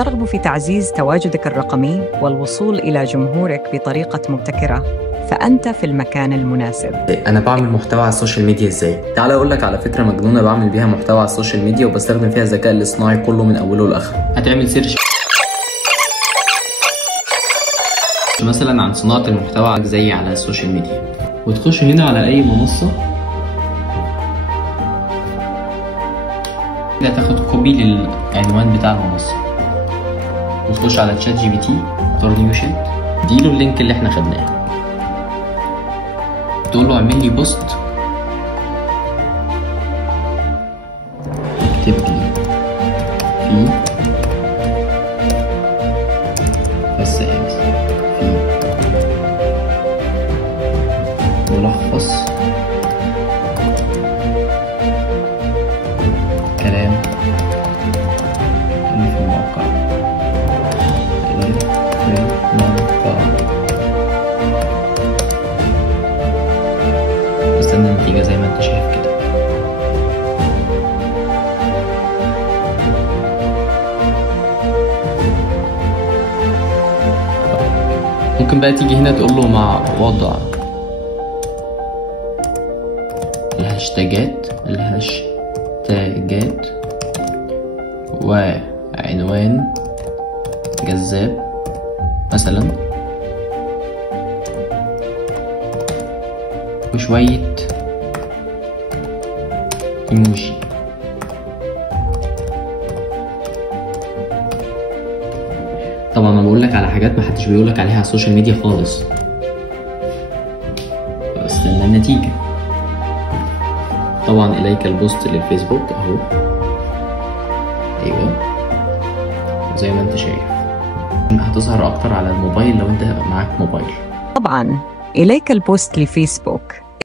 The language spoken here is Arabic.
ترغب في تعزيز تواجدك الرقمي والوصول إلى جمهورك بطريقة مبتكرة، فأنت في المكان المناسب. انا بعمل محتوى على السوشيال ميديا ازاي؟ تعال اقول لك على فكره مجنونه بعمل بيها محتوى على السوشيال ميديا وبستخدم فيها الذكاء الاصطناعي كله من اوله لاخره. هتعمل سيرش مثلا عن صناعه المحتوى زي على السوشيال ميديا، وتخش هنا على اي منصه كده، تاخد كوبي للعنوان بتاع المنصه وتخش على تشات جي بي تي، تختار نيو شيت، اديله اللينك اللي احنا خدناه، تقول له اعمل لي بوست، اكتب لي فيه بس في ملخص كلام اللي في الموقع استنى النتيجة زي ما انت شايف كده. ممكن بقى تيجي هنا تقول له مع وضع الهاشتاجات وعنوان جذاب مثلا، وشوية ايموجي. طبعا انا بقول لك على حاجات محدش بيقول لك عليها على السوشيال ميديا خالص. استنى النتيجة. طبعا اليك البوست للفيسبوك اهو، ايوه زي ما انت شايف. هتظهر اكتر على الموبايل لو انت معاك موبايل. طبعا إليك البوست لفيسبوك.